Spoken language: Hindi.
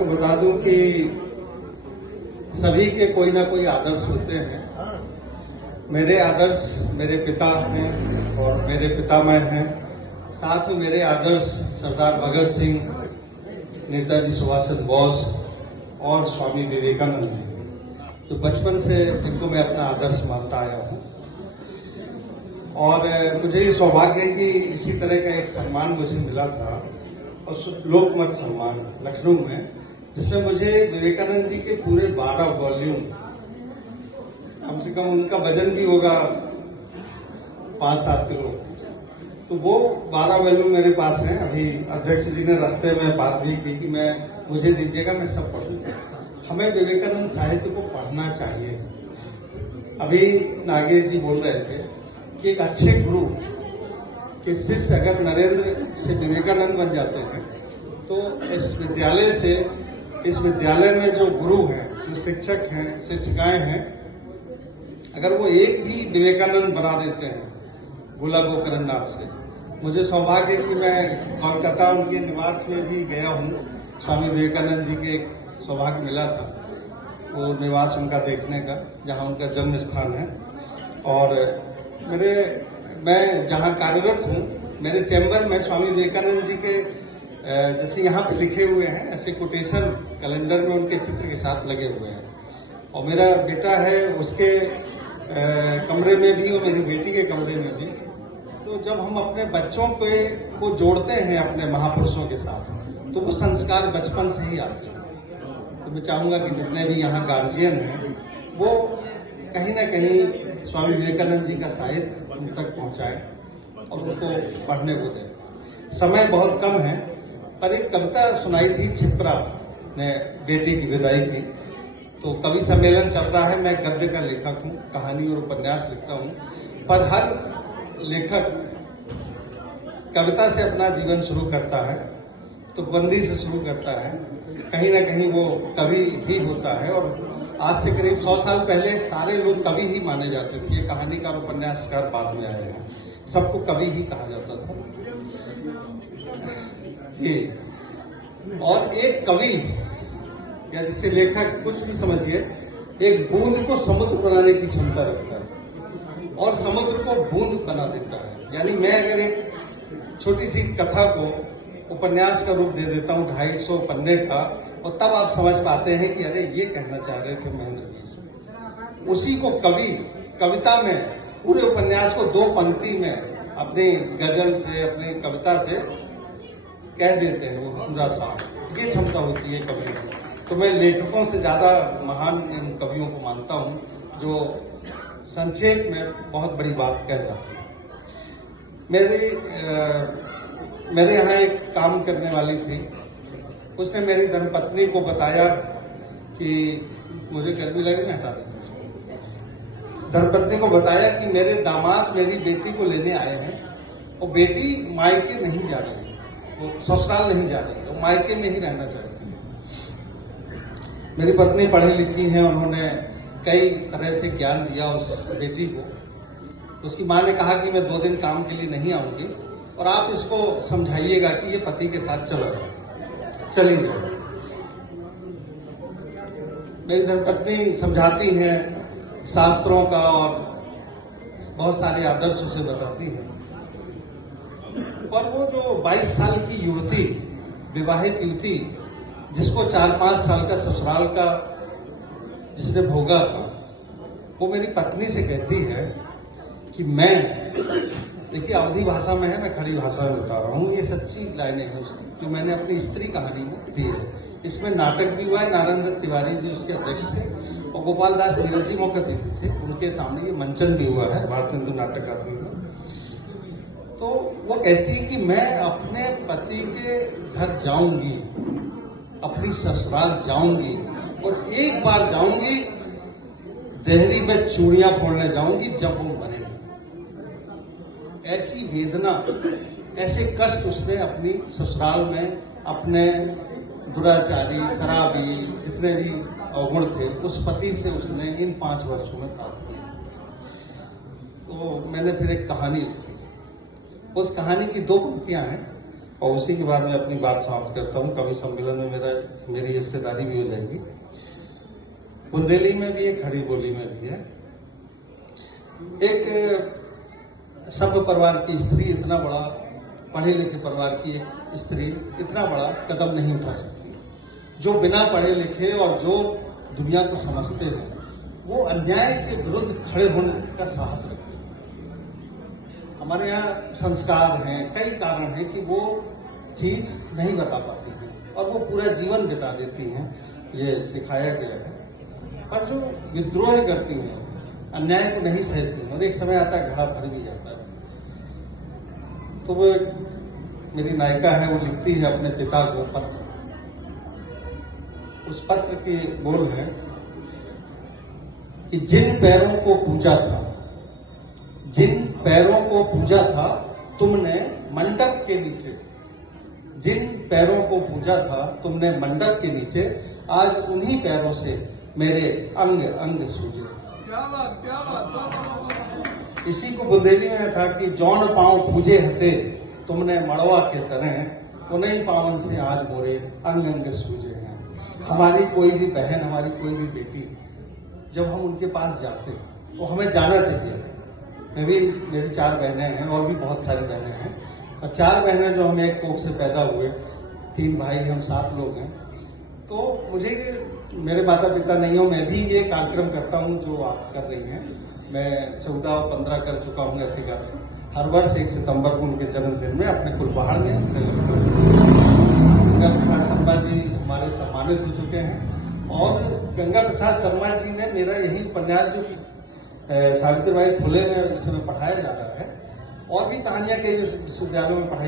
आपको बता दूं कि सभी के कोई ना कोई आदर्श होते हैं। मेरे आदर्श मेरे पिता हैं और मेरे पितामह हैं। साथ में मेरे आदर्श सरदार भगत सिंह, नेताजी सुभाष चंद्र बोस और स्वामी विवेकानंद जी, जो बचपन से जिनको मैं अपना आदर्श मानता आया हूं। और मुझे ये सौभाग्य है कि इसी तरह का एक सम्मान मुझे मिला था, और लोकमत सम्मान लखनऊ में, जिसमें मुझे विवेकानंद जी के पूरे 12 वॉल्यूम, कम से कम उनका वजन भी होगा 5-7 किलो, तो वो 12 वॉल्यूम मेरे पास हैं। अभी अध्यक्ष जी ने रास्ते में बात भी की कि मुझे दीजिएगा, मैं सब पढ़ूंगा। हमें विवेकानंद साहित्य को पढ़ना चाहिए। अभी नागेश जी बोल रहे थे कि एक अच्छे गुरु के शिष्य अगर नरेंद्र से विवेकानंद बन जाते हैं, तो इस विद्यालय में जो गुरु हैं, जो शिक्षक हैं, शिक्षिकाएं हैं, अगर वो एक भी विवेकानंद बना देते हैं गोला गोकरणनाथ से। मुझे सौभाग्य है कि मैं कोलकाता उनके निवास में भी गया हूँ। स्वामी विवेकानंद जी के सौभाग्य मिला था वो निवास उनका देखने का, जहाँ उनका जन्म स्थान है। और मैं जहाँ कार्यरत हूँ, मेरे चैम्बर में स्वामी विवेकानंद जी के जैसे यहाँ पे लिखे हुए हैं, ऐसे कोटेशन कैलेंडर में उनके चित्र के साथ लगे हुए हैं। और मेरा बेटा है, उसके कमरे में भी और मेरी बेटी के कमरे में भी। तो जब हम अपने बच्चों को जोड़ते हैं अपने महापुरुषों के साथ, तो वो संस्कार बचपन से ही आते हैं। तो मैं चाहूंगा कि जितने भी यहाँ गार्जियन हैं, वो कहीं ना कहीं स्वामी विवेकानंद जी का साहित्य उन तक पहुंचाए और उनको पढ़ने को दें। समय बहुत कम है, पर एक कविता सुनाई थी छिपरा ने बेटी की विदाई की। तो कवि सम्मेलन चल रहा है, मैं गद्य का लेखक हूँ, कहानी और उपन्यास लिखता हूँ, पर हर लेखक कविता से अपना जीवन शुरू करता है, तो बंदी से शुरू करता है। कहीं ना कहीं वो कवि ही होता है। और आज से करीब 100 साल पहले सारे लोग कवि ही माने जाते थे। ये कहानीकार उपन्यासकार बाद में आए हैं, सबको कवि ही कहा जाता था जी। और एक कवि या जिसे लेखक कुछ भी समझिए, एक बूंद को समुद्र बनाने की क्षमता रखता है और समुद्र को बूंद बना देता है। यानी मैं अगर एक छोटी सी कथा को उपन्यास का रूप दे देता हूँ 250 पन्ने का, और तब आप समझ पाते हैं कि अरे ये कहना चाह रहे थे महेंद्र जी। उसी को कवि कविता में पूरे उपन्यास को 2 पंक्ति में अपनी गजल से, अपनी कविता से कह देते हैं वो पूरा साफ। ये क्षमता होती है कवि की। तो मैं लेखकों से ज्यादा महान इन कवियों को मानता हूँ, जो संक्षेप में बहुत बड़ी बात कह जाते हैं। मेरे यहाँ एक काम करने वाली थी, उसने मेरी धर्मपत्नी को बताया कि मुझे गर्मी लगी, मैं हटा देता हूँ। धर्मपत्नी को बताया कि मेरे दामाद मेरी बेटी को लेने आए हैं, और बेटी मायके नहीं जा रही, वो ससुराल नहीं जा रही, वो मायके में ही रहना चाहती है। मेरी पत्नी पढ़ी लिखी है, उन्होंने कई तरह से ज्ञान दिया उस बेटी को। उसकी माँ ने कहा कि मैं 2 दिन काम के लिए नहीं आऊंगी, और आप इसको समझाइएगा कि ये पति के साथ चली जाए। मेरी धर्मपत्नी समझाती है, शास्त्रों का और बहुत सारे आदर्श उसे बताती है। और वो जो 22 साल की युवती, विवाहित युवती, जिसको 4-5 साल का ससुराल का जिसने भोगा था, वो मेरी पत्नी से कहती है कि मैं, देखिए अवधी भाषा में है, मैं खड़ी भाषा में बता रहा हूँ, ये सच्ची लाइनें हैं उसकी, जो मैंने अपनी स्त्री कहानी में दी है। इसमें नाटक भी हुआ है, नारायण तिवारी जी उसके अध्यक्ष थे, और गोपाल दास नीरज जी मुख्य अतिथि थे, उनके सामने ये मंचन भी हुआ है भारतीय हिंदू नाटक अकादमी में। तो वो कहती है कि मैं अपने पति के घर जाऊंगी, अपनी ससुराल जाऊंगी, और एक बार जाऊंगी, देहरी में चूड़ियां फोड़ने जाऊंगी जब वो मरे। ऐसी वेदना, ऐसे कष्ट उसने अपनी ससुराल में अपने दुराचारी, शराबी, जितने भी अवगुण थे, उस पति से उसने इन 5 वर्षों में प्राप्त किए। तो मैंने फिर एक कहानी लिखी। उस कहानी की 2 पंक्तियां हैं। और उसी के बाद मैं अपनी बात समाप्त करता हूं। कवि सम्मेलन में मेरी हिस्सेदारी भी हो जाएगी। बुंदेली में भी है, खड़ी बोली में भी है। एक सभ्य परिवार की स्त्री इतना बड़ा, पढ़े लिखे परिवार की एक स्त्री इतना बड़ा कदम नहीं उठा सकती। जो बिना पढ़े लिखे और जो दुनिया को समझते हैं वो अन्याय के विरुद्ध खड़े होने का साहस रखते हैं। हमारे यहाँ संस्कार हैं, कई कारण हैं कि वो चीज नहीं बता पाती हैं और वो पूरा जीवन बिता देती हैं, ये सिखाया गया है। पर जो विद्रोह करती हैं, अन्याय को नहीं सहती हैं और एक समय आता है घड़ा भर भी जाता है। तो वो मेरी नायिका है, वो लिखती है अपने पिता को पत्र। उस पत्र के बोल है कि जिन पैरों को पूजा था, जिन पैरों को पूजा था तुमने मंडप के नीचे, जिन पैरों को पूजा था तुमने मंडप के नीचे, आज उन्हीं पैरों से मेरे अंग अंग सूजे। क्या बात। इसी को बुंदेली में था कि जौन पांव पूजे हते तुमने मड़वा के तरह, उन्हीं पावन से आज मोरे अंग अंग सूजे हैं। हमारी कोई भी बहन, हमारी कोई भी बेटी, जब हम उनके पास जाते हैं तो हमें जाना चाहिए। मेरी 4 बहनें हैं और भी बहुत सारी बहनें हैं, और 4 बहनें जो हम एक कोख से पैदा हुए, 3 भाई, हम 7 लोग हैं। तो मुझे मेरे माता पिता नहीं हो, मैं भी ये कार्यक्रम करता हूँ जो आप कर रही हैं। मैं 14 और 15 कर चुका हूँ ऐसे कार्यक्रम। हर वर्ष 1 सितंबर को उनके जन्मदिन में अपने कुलपहाड़ में गंगा प्रसाद शर्मा जी हमारे सम्मानित हो चुके हैं। और गंगा प्रसाद शर्मा जी ने मेरा यही उपन्यास जो सावित्रीबाई फुले में इस समय पढ़ाया जा रहा है, और भी कहानियां कई विश्वविद्यालयों में पढ़ाई